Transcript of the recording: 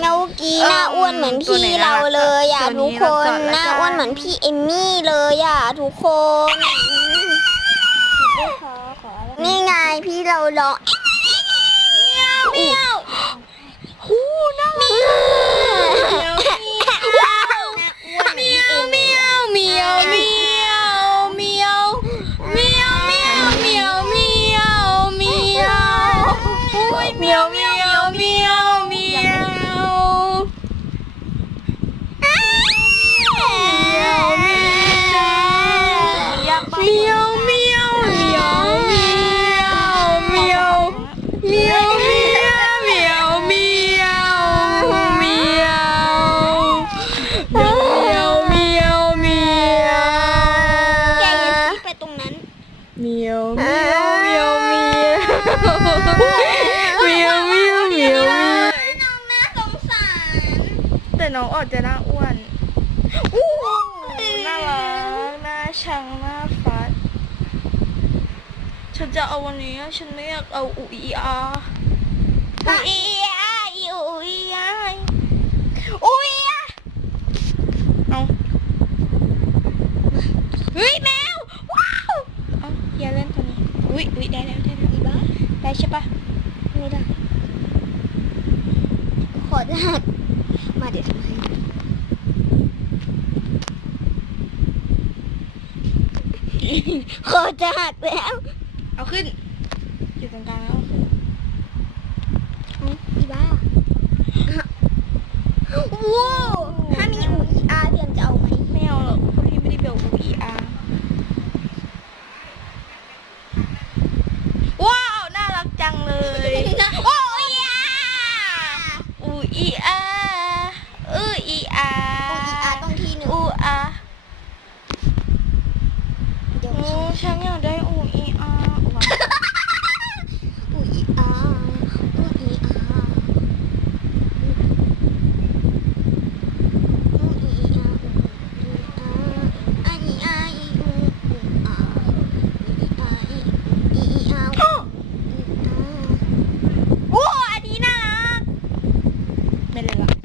เงากีหน้าอ้วนเหมือนพี่เราเลยอ่ะทุกคนหน้าอ้วนเหมือนพี่เอมมี่เลยอ่ะทุกคนนี่ไงพี่เราลองเมียวหูน่ารักเมียวเมียวเมียวเมียวเมียวเมียวเมียวเมียวเมียวเมียวอุ้ยเมียวเมียวเมียวเมียวเมียวเมียวเมียวเมียวเมียวเมียวเมียวเมียวเมียวเมียวเมียวเมียวแกอย่าชี้ไปตรงนั้นเมียวเมียวเมียวเมียวเมียวเมียวเมียวน้องน่าสงสารแต่น้องออกจะน่าอ้วนน่ารักน่าชังน่าฟัดฉันจะเอาวันนี้ฉันไม่อยากเอาอุอีอาอุอีอาอุอีอาอุอีอาเอาเฮ้ยแมวว้าวเอาอย่าเล่นตัวนี้อุ้ยได้แล้วได้ใช่ปะไม่ได้ขอจะหักมาเดี๋ยวทำให้ขอจะหักแล้วเอาขึ้นอยู่ตรงกลางแล้วอีบ้าว้าวถ้ามีอูอีอาร์พี่จะเอาไหมไม่เอาหรอกเพราะพี่ไม่ได้เบลอูอีอาร์ว้าวน่ารักจังเลยโอ้ยอูอีอาร์อูอีอาร์ต้องที่หนึ่งอูอาร์ฉันอยากได้อูอีอาร์อูอีอาร์อูอีอาร์อูอีอาร์อูอีอาร์อูอีอาร์อูอีอาร์โอ้อันนี้น่ารักไม่เลยละ